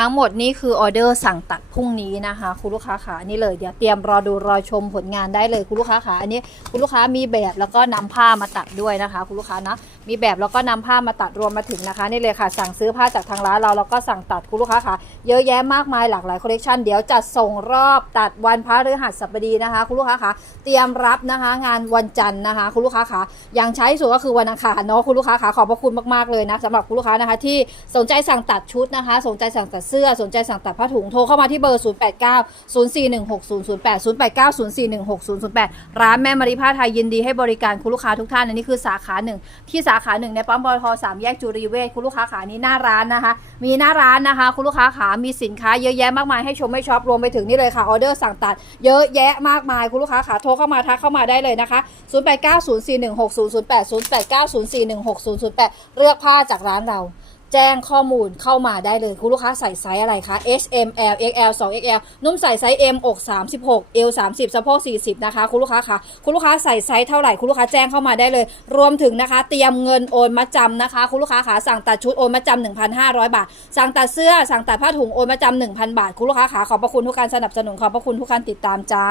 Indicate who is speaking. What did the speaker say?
Speaker 1: ทั้งหมดนี่คือออเดอร์สั่งตัดพรุ่งนี้นะคะ คุณลูกค้าขานี่เลยเดี๋ยวเตรียมรอดูรอชมผลงานได้เลยคุณลูกค้าขาอันนี้คุณลูกค้ามีแบบแล้วก็นำผ้ามาตัดด้วยนะคะ คุณลูกค้านะมีแบบแล้วก็นำผ้ามาตัดรวมมาถึงนะคะนี่เลยค่ะ สั่งซื้อผ้าจากทางร้านเราแล้วก็สั่งตัดคุณลูกค้าขาเยอะแยะมากมายหลากหลายคอลเลกชันเดี๋ยวจัดส่งรอบตัดวันพระฤหัสบดีนะคะ คุณลูกค้าขาเตรียมรับนะคะ งานวันจันทร์นะคะ คุณลูกค้าขายังใช้ส่วนก็คือวันอังคารเนาะคุณลูกค้าขาขอบพระคุณมากๆเลยนะสำหรับคุณลูกค้านะคะ ที่สนใจสั่งตัดชุดนะคะ สนใจสั่งตัดเสื้อสนใจสั่งตัดผ้าถุงโทรเข้ามาที่เบอร์ 0 8 9 0 4 1 6 0 0 8 0 8 9 0 4 1 6 0 0 8 ร้านแม่มาริผ้าไทยยินดีให้บริการคุณลูกค้าทุกท่านอันนี้คือสาขาหนึ่งที่สาขาหนึ่งในปั๊มปตทสามแยกจุรีเวชคุณลูกค้าขานี้หน้าร้านนะคะ มีหน้าร้านนะคะ คุณลูกค้าขามีสินค้าเยอะแยะมากมายให้ชมให้ช็อปรวมไปถึงนี่เลยค่ะออเดอร์สั่งตัดเยอะแยะมากมายคุณลูกค้าขาโทรเข้ามาทักเข้ามาได้เลยนะคะ 0 8 9 0 4 1 6 0 0 8 0 8 9 0 4 1 6 0 0 8 เลือกผ้าจากร้านเรา แจ้งข้อมูลเข้ามาได้เลย คุณลูกค้าใส่ไซส์อะไรคะ S M L X L 2 X L นุ่มใส่ไซส์ M อก 36 L 30สะโพก40 นะคะ คุณลูกค้าคะคุณลูกค้าใส่ไซส์เท่าไหร่คุณลูกค้าแจ้งเข้ามาได้เลย รวมถึงนะคะ เตรียมเงินโอนมาจำนะคะ คุณลูกค้าขาสั่งตัดชุดโอนมาจำ1,500 บาท สั่งตัดเสื้อสั่งตัดผ้าถุงโอนมาจำ1,000 บาท คุณลูกค้าขาขอบพระคุณทุกการสนับสนุนขอบพระคุณทุกการติดตามจ้า